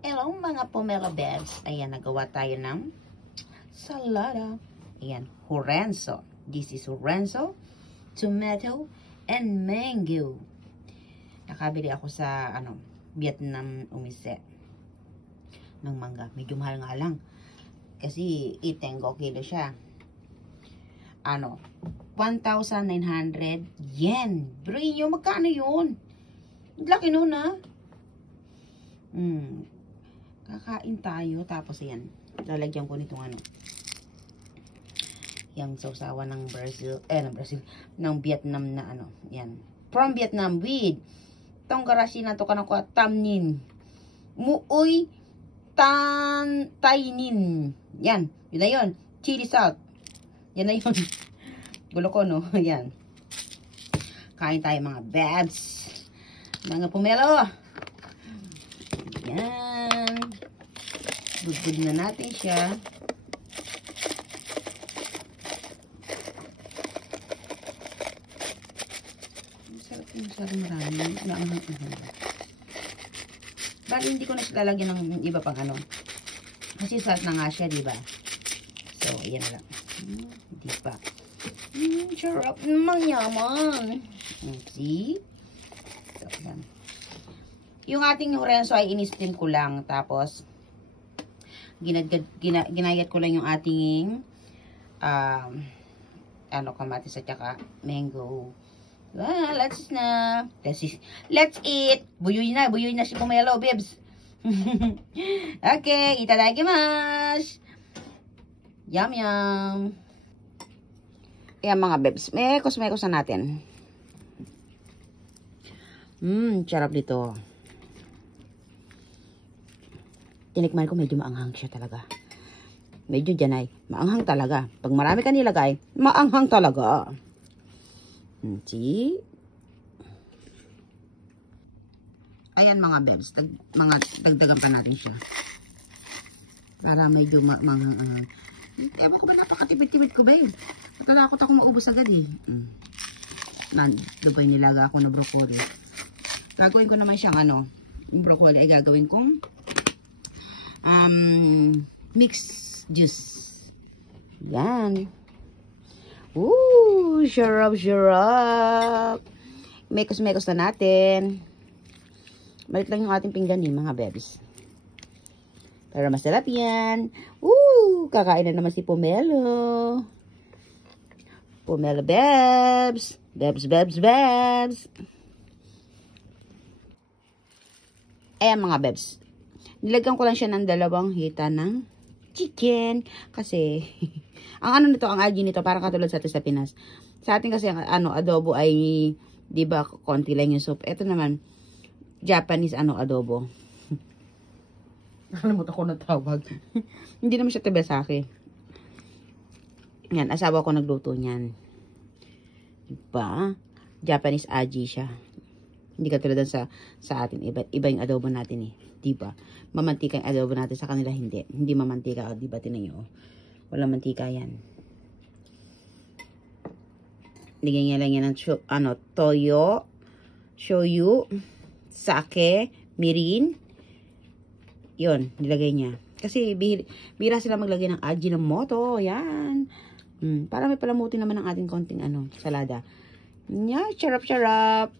Hello mga Pomelo Bells. Ayan, nagawa tayo ng salada. Ayan, Horenzo. This is Horenzo, tomato, and mango. Nakabili ako sa Vietnam umise ng mangga. Medyo mahal nga lang. Kasi 8 kilo siya. 1,900 yen. Bring nyo, magkano yun? Laki nun Kakain tayo. Tapos yan. Lalagyan ko nitong yung sausawan ng ng Vietnam na yan. From Vietnam with Tonggarashi na to kanako tamnin. Muoy tainin. Yan. Yun na yun. Chili salt. Yan na yun. Gulo ko, no? Yan. Kain tayo mga babs. Mga pomelo. Yan. Budbud na natin siya. Sarap marami. Bali, hindi ko na siya lalagyan ng iba pang Kasi salt na nga siya, diba? So, yan lang. Hindi pa. Sarap naman yaman. See? So, yan. Yung ating Horenzo ay in-steam ko lang. Tapos, ginayat ko lang yung ating kamatis at saka mango. Let's eat. Buyoy na si Pomelo, babes. Okay, itadakimasu. Yum yum. Ayan mga babes, mekos na natin. Sarap dito. Tinikman ko, medyo maanghang siya talaga. Medyo dyan ay maanghang talaga. Pag marami ka nilagay, maanghang talaga. See? Ayan mga babes, dagdagan pa natin siya. Para medyo maanghang. Ewan ko ba, napakatipid-tipid ko ba yun? Natakot ako maubos agad eh. Dubay nilaga ako na broccoli. Gagawin ko naman siyang yung broccoli ay gagawin kong mixed juice. Yan. Sarap. Mekos na natin. Balik lang yung ating pinggan mga bebs. Pero masarap yan. Kakain na naman si Pomelo. Pomelo Bebs. Bebs. Ayan mga bebs. Nilagyan ko lang siya ng 2 hita ng chicken. Kasi, ang nito, ang aji nito, parang katulad sa atin sa Pinas. Sa atin kasi, adobo ay, di ba, konti lang yung soup. Ito naman, Japanese, adobo. Nakalimutan ko na tawag. Hindi naman siya tabi sa akin. Yan, asawa ko nagluto niyan. Diba? Japanese aji siya. Hindi katulad sa atin. Iba yung adobo natin eh. Diba? Mamantika yung adobo natin, sa kanila hindi. Hindi mamantika. O, diba? Tinan nyo. Walang mantika yan. Ligyan niya lang yan ng toyo, shoyu, sake, mirin. Yun, nilagay niya. Kasi bihira sila maglagay ng Ajinomoto. Yan. Para may palamuti naman ang ating konting salada. Yeah, charap.